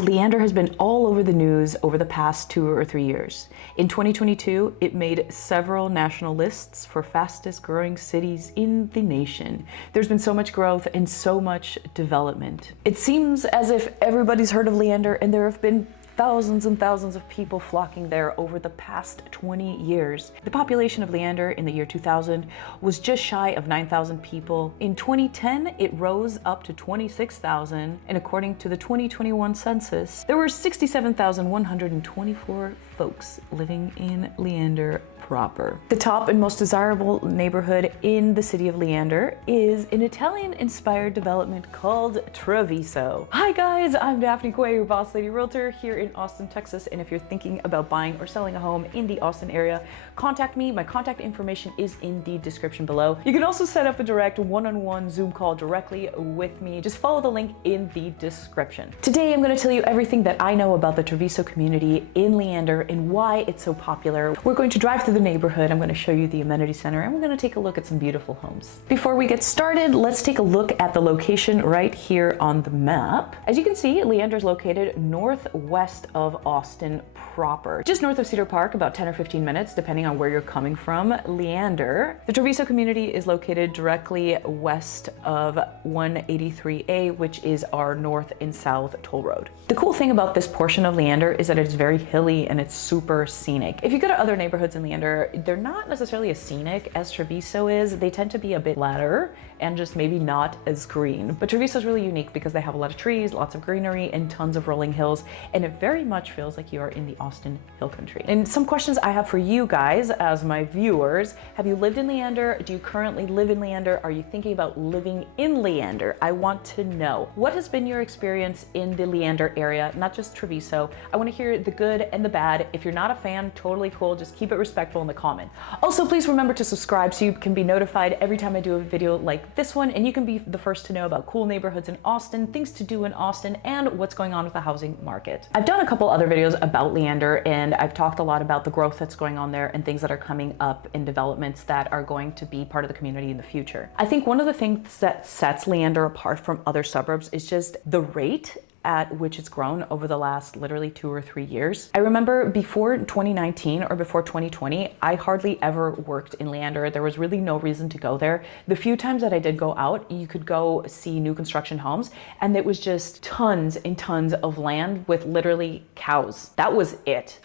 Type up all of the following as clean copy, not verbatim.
Leander has been all over the news over the past 2 or 3 years. In 2022, it made several national lists for fastest growing cities in the nation. There's been so much growth and so much development. It seems as if everybody's heard of Leander, and there have been thousands and thousands of people flocking there over the past 20 years. The population of Leander in the year 2000 was just shy of 9,000 people. In 2010, it rose up to 26,000, and according to the 2021 census, there were 67,124 folks living in Leander proper. The top and most desirable neighborhood in the city of Leander is an Italian-inspired development called Traviso. Hi guys, I'm Daphne Quay, your boss lady realtor here in Austin, Texas, and if you're thinking about buying or selling a home in the Austin area, contact me. My contact information is in the description below. You can also set up a direct one-on-one Zoom call directly with me. Just follow the link in the description. Today, I'm going to tell you everything that I know about the Traviso community in Leander and why it's so popular. We're going to drive through the neighborhood. I'm going to show you the amenity center, and we're going to take a look at some beautiful homes. Before we get started, let's take a look at the location right here on the map. As you can see, Leander is located northwest of Austin proper, just north of Cedar Park, about 10 or 15 minutes, depending on where you're coming from. Leander. The Traviso community is located directly west of 183A, which is our north and south toll road. The cool thing about this portion of Leander is that it's very hilly and it's super scenic. If you go to other neighborhoods in Leander, they're not necessarily as scenic as Traviso is. They tend to be a bit flatter and just maybe not as green. But Traviso is really unique because they have a lot of trees, lots of greenery, and tons of rolling hills, and it very much feels like you are in the Austin Hill Country. And some questions I have for you guys as my viewers: have you lived in Leander? Do you currently live in Leander? Are you thinking about living in Leander? I want to know. What has been your experience in the Leander area, not just Traviso? I want to hear the good and the bad. If you're not a fan, totally cool. Just keep it respectful in the comment. Also, please remember to subscribe so you can be notified every time I do a video like this one, and you can be the first to know about cool neighborhoods in Austin, things to do in Austin, and what's going on with the housing market. I've done a couple other videos about Leander, and I've talked a lot about the growth that's going on there and things that are coming up in developments that are going to be part of the community in the future. I think one of the things that sets Leander apart from other suburbs is just the rate at which it's grown over the last literally 2 or 3 years. I remember before 2019 or before 2020, I hardly ever worked in Leander. There was really no reason to go there. The few times that I did go out, you could go see new construction homes, and it was just tons and tons of land with literally cows. That was it.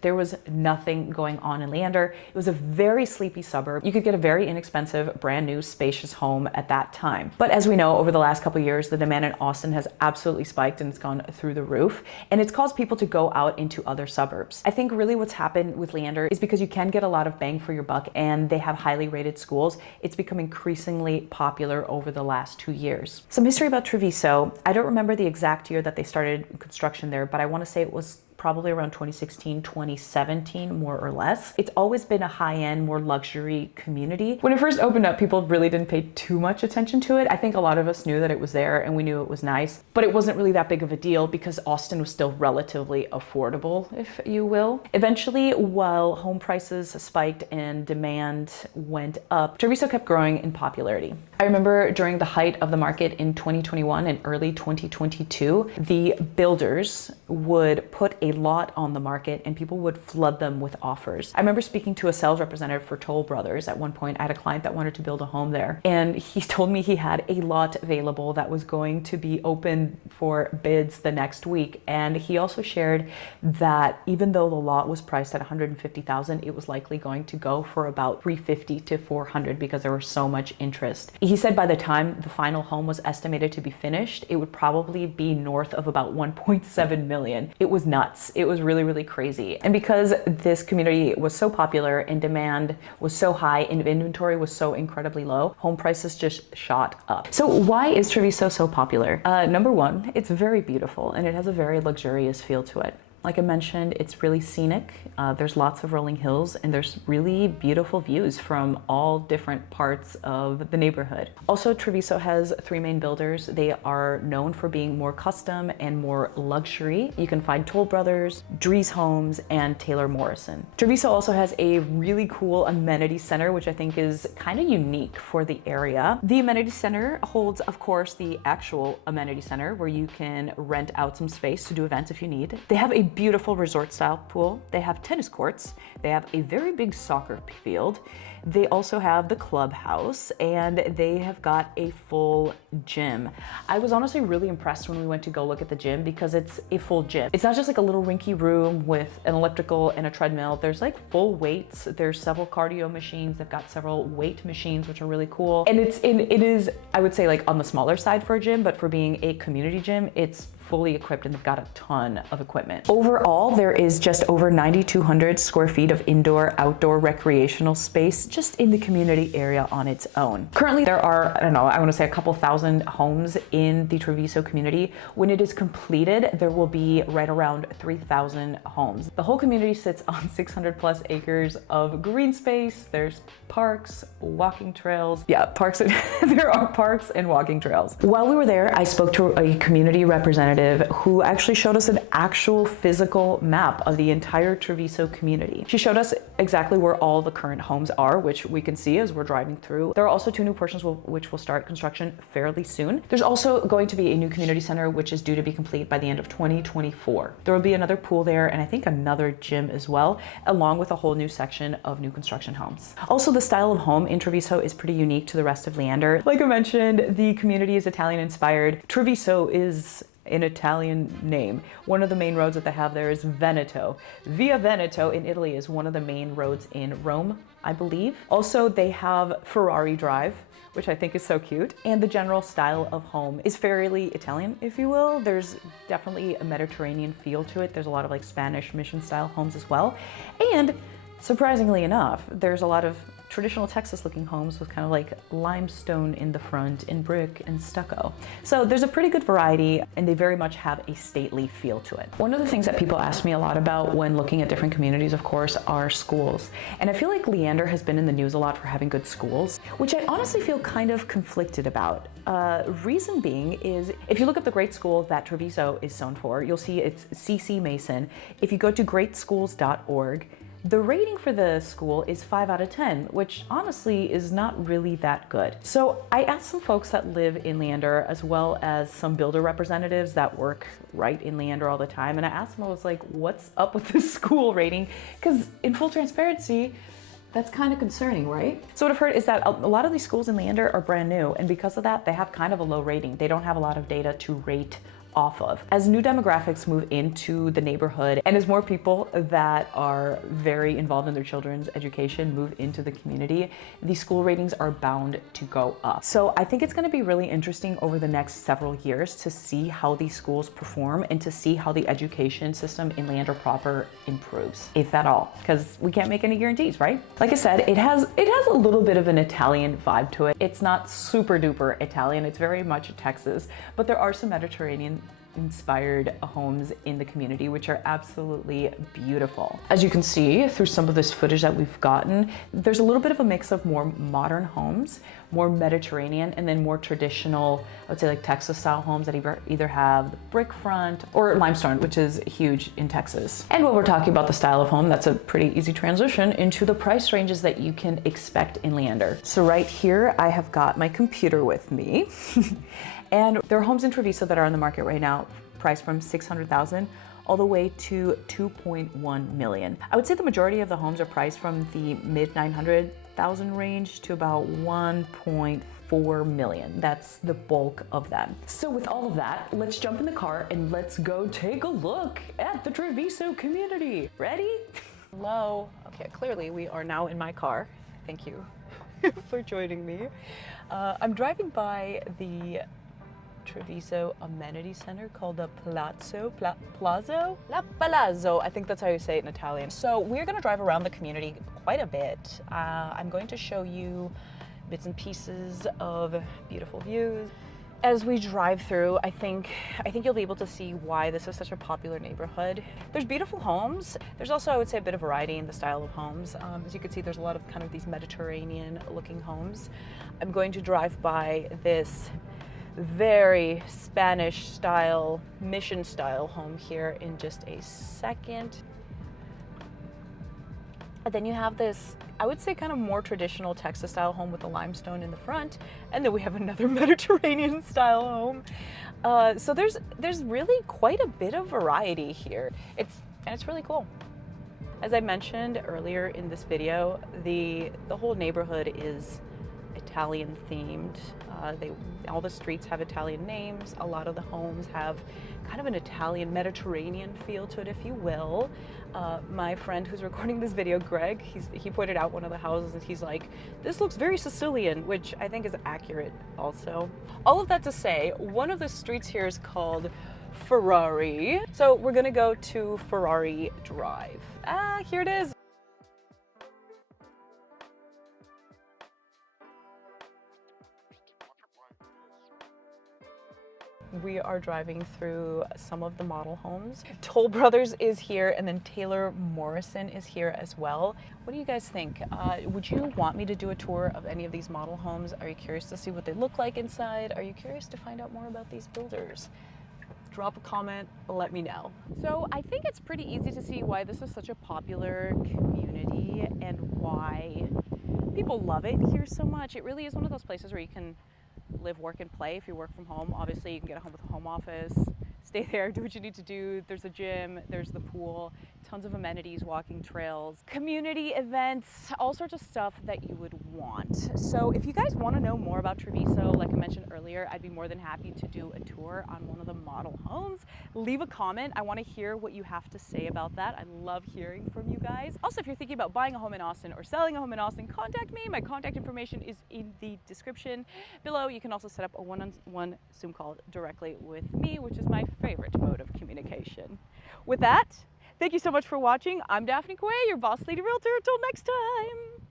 There was nothing going on in Leander. It was a very sleepy suburb. You could get a very inexpensive, brand new, spacious home at that time. But as we know, over the last couple of years, the demand in Austin has absolutely spiked and it's gone through the roof. And it's caused people to go out into other suburbs. I think really what's happened with Leander is because you can get a lot of bang for your buck and they have highly rated schools. It's become increasingly popular over the last 2 years. Some history about Traviso. I don't remember the exact year that they started construction there, but I want to say it was probably around 2016, 2017, more or less. It's always been a high-end, more luxury community. When it first opened up, people really didn't pay too much attention to it. I think a lot of us knew that it was there and we knew it was nice, but it wasn't really that big of a deal because Austin was still relatively affordable, if you will. Eventually, while home prices spiked and demand went up, Traviso kept growing in popularity. I remember during the height of the market in 2021 and early 2022, the builders would put a lot on the market and people would flood them with offers. I remember speaking to a sales representative for Toll Brothers at one point. I had a client that wanted to build a home there, and he told me he had a lot available that was going to be open for bids the next week. And he also shared that even though the lot was priced at $150,000, it was likely going to go for about $350 to $400 because there was so much interest. He said by the time the final home was estimated to be finished, it would probably be north of about 1.7 million. It was nuts. It was really, really crazy. And because this community was so popular and demand was so high and inventory was so incredibly low, home prices just shot up. So why is Traviso so popular? Number one, it's very beautiful and it has a very luxurious feel to it. Like I mentioned, it's really scenic. There's lots of rolling hills and there's really beautiful views from all different parts of the neighborhood. Also, Traviso has three main builders. They are known for being more custom and more luxury. You can find Toll Brothers, Dries Homes, and Taylor Morrison. Traviso also has a really cool amenity center, which I think is kind of unique for the area. The amenity center holds, of course, the actual amenity center where you can rent out some space to do events if you need. They have a beautiful resort-style pool. They have tennis courts. They have a very big soccer field. They also have the clubhouse and they have got a full gym. I was honestly really impressed when we went to go look at the gym because it's a full gym. It's not just like a little rinky room with an elliptical and a treadmill. There's like full weights. There's several cardio machines. They've got several weight machines, which are really cool. And it is, I would say, like on the smaller side for a gym, but for being a community gym, it's fully equipped and they've got a ton of equipment. Overall, there is just over 9,200 square feet of indoor, outdoor recreational space just in the community area on its own. Currently, there are, I don't know, I want to say a couple thousand homes in the Traviso community. When it is completed, there will be right around 3,000 homes. The whole community sits on 600 plus acres of green space. There's parks, walking trails. Yeah, parks. There are parks and walking trails. While we were there, I spoke to a community representative who actually showed us an actual physical map of the entire Traviso community. She showed us exactly where all the current homes are, which we can see as we're driving through. There are also two new portions which will start construction fairly soon. There's also going to be a new community center, which is due to be complete by the end of 2024. There will be another pool there and I think another gym as well, along with a whole new section of new construction homes. Also, the style of home in Traviso is pretty unique to the rest of Leander. Like I mentioned, the community is Italian inspired. Traviso is an Italian name. One of the main roads that they have there is Veneto. Via Veneto in Italy is one of the main roads in Rome, I believe. Also, they have Ferrari Drive, which I think is so cute. And the general style of home is fairly Italian, if you will. There's definitely a Mediterranean feel to it. There's a lot of like Spanish mission style homes as well. And surprisingly enough, there's a lot of traditional Texas looking homes with kind of like limestone in the front and brick and stucco. So there's a pretty good variety and they very much have a stately feel to it. One of the things that people ask me a lot about when looking at different communities, of course, are schools. And I feel like Leander has been in the news a lot for having good schools, which I honestly feel kind of conflicted about. Reason being is if you look at the great school that Traviso is known for, you'll see it's CC Mason. If you go to greatschools.org, the rating for the school is 5 out of 10, which honestly is not really that good. So I asked some folks that live in Leander as well as some builder representatives that work right in Leander all the time. And I asked them, I was like, what's up with this school rating? Because in full transparency, that's kind of concerning, right? So what I've heard is that a lot of these schools in Leander are brand new. And because of that, they have kind of a low rating. They don't have a lot of data to rate off of. As new demographics move into the neighborhood and as more people that are very involved in their children's education move into the community, the school ratings are bound to go up. So I think it's going to be really interesting over the next several years to see how these schools perform and to see how the education system in Leander proper improves, if at all, because we can't make any guarantees, right? Like I said, it has a little bit of an Italian vibe to it. It's not super duper Italian. It's very much Texas, but there are some Mediterranean inspired homes in the community, which are absolutely beautiful. As you can see through some of this footage that we've gotten, there's a little bit of a mix of more modern homes, more Mediterranean, and then more traditional, I would say like Texas style homes that either have the brick front or limestone, which is huge in Texas. And when we're talking about the style of home, that's a pretty easy transition into the price ranges that you can expect in Leander. So right here, I have got my computer with me. And there are homes in Traviso that are on the market right now, priced from $600,000 all the way to $2.1 million. I would say the majority of the homes are priced from the mid $900,000 range to about $1.4 million. That's the bulk of them. So with all of that, let's jump in the car and let's go take a look at the Traviso community. Ready? Hello. Okay, clearly we are now in my car. Thank you for joining me. I'm driving by the Traviso Amenity Center called the Palazzo, La Palazzo, I think that's how you say it in Italian. So we're gonna drive around the community quite a bit. I'm going to show you bits and pieces of beautiful views As we drive through, I think you'll be able to see why this is such a popular neighborhood. There's beautiful homes. There's also, I would say, a bit of variety in the style of homes. As you can see, there's a lot of kind of these Mediterranean looking homes. I'm going to drive by this very Spanish style, mission style home here in just a second. And then you have this, I would say, kind of more traditional Texas style home with the limestone in the front. And then we have another Mediterranean style home. So there's really quite a bit of variety here. It's really cool. As I mentioned earlier in this video, the whole neighborhood is Italian themed. All the streets have Italian names. A lot of the homes have kind of an Italian Mediterranean feel to it, if you will. My friend who's recording this video, Greg, he pointed out one of the houses and he's like, this looks very Sicilian, which I think is accurate also. All of that to say, one of the streets here is called Ferrari. So we're gonna go to Ferrari Drive. Here it is. We are driving through some of the model homes. Toll Brothers is here, and then Taylor Morrison is here as well. What do you guys think? Would you want me to do a tour of any of these model homes? Are you curious to see what they look like inside? Are you curious to find out more about these builders? Drop a comment, let me know. So I think it's pretty easy to see why this is such a popular community and why people love it here so much. It really is one of those places where you can live, work, and play. If you work from home, obviously you can get a home with a home office, stay there, do what you need to do. There's a gym, there's the pool, tons of amenities, walking trails, community events, all sorts of stuff that you would want. So if you guys want to know more about Traviso, like I mentioned earlier, I'd be more than happy to do a tour on one of the model homes. Leave a comment. I want to hear what you have to say about that. I love hearing from you guys. Also, if you're thinking about buying a home in Austin or selling a home in Austin, contact me. My contact information is in the description below. You can also set up a one-on-one Zoom call directly with me, which is my favorite mode of communication. With that, thank you so much for watching. I'm Daphne Quay, your boss lady realtor. Until next time.